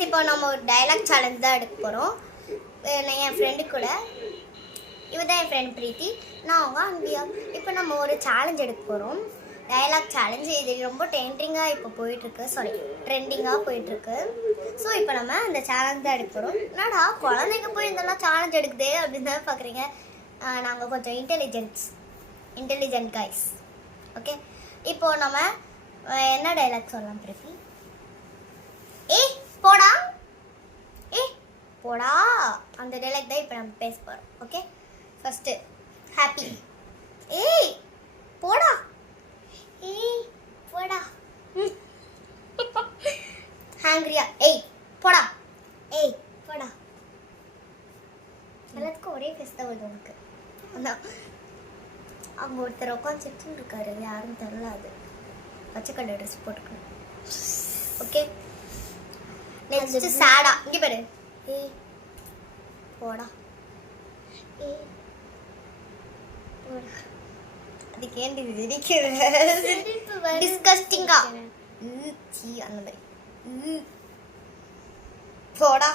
Guys, இப்போ நம்ம ஒரு டயலாக் சேலஞ்ச் தான் எடுக்க போகிறோம். என் ஃப்ரெண்டு கூட. இவ தான் என் ஃப்ரெண்ட் பிரீத்தி, நான் அவங்க அன்பியா. இப்போ நம்ம ஒரு சேலஞ்ச் எடுக்க போகிறோம், டயலாக் சேலஞ்ச். இது ரொம்ப ட்ரெண்டிங்காக இப்போ போயிட்டுருக்கு, ட்ரெண்டிங்காக போயிட்டுருக்கு. ஸோ இப்போ நம்ம அந்த சேலஞ்ச் தான் எடுக்க போகிறோம். என்னடா குழந்தைங்க போய் இதெல்லாம் சேலஞ்ச் எடுக்குதே அப்படின்னு தான் பார்க்குறீங்க. நாங்கள் கொஞ்சம் இன்டெலிஜென்ட் கைஸ். ஓகே, இப்போது நம்ம என்ன டயலாக் சொல்லலாம் பிரீத்தி? ஏய் போடா, ஏய் போடா, அந்த டைலாக் தான் இப்போ நம்ம பேச போகிறோம். Okay, first happy. ஏய் போடா, ஏய் போடா. ஹாங்கிரியா? ஏய் போடா, ஏய் போடா. எல்லாத்துக்கும் ஒரே ஃபேஸ் தான் வருது உனக்கு. அதான் அவங்க ஒருத்தர் உட்காந்து செட்டு இருக்காரு, யாரும் தெரியல. அது பச்சை கலர் ட்ரெஸ் போட்டுக்கணும். ஓகே, நெக்ஸ்ட் சாடா. இங்க பாரு. ஏய் போடா, ஏய் போடா. அதுக்கு ஏன்டி சிரிக்கிறது? டிஸ்கஸ்டிங்கா. சீ அந்த மாதிரி. போடா,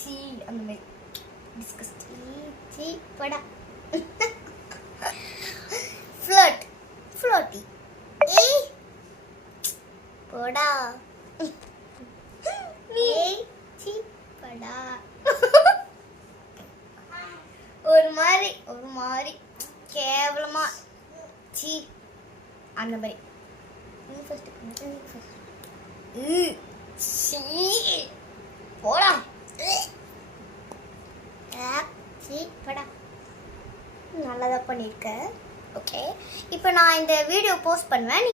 சீ அந்த மாதிரி. டிஸ்கஸ்டிங். சீ போடா. ஃப்ளோட்டி. ஏய் போடா, ஏய் சீ போடா. ஒரு மாதிரி கேவலமா சீ அந்த மாதிரி. நீ ஃபர்ஸ்ட் சீ போடா, சீ போடா. நல்லா தான் பண்ணியிருக்க. ஓகே, இப்போ நான் இந்த வீடியோ போஸ்ட் பண்ணுவேன்.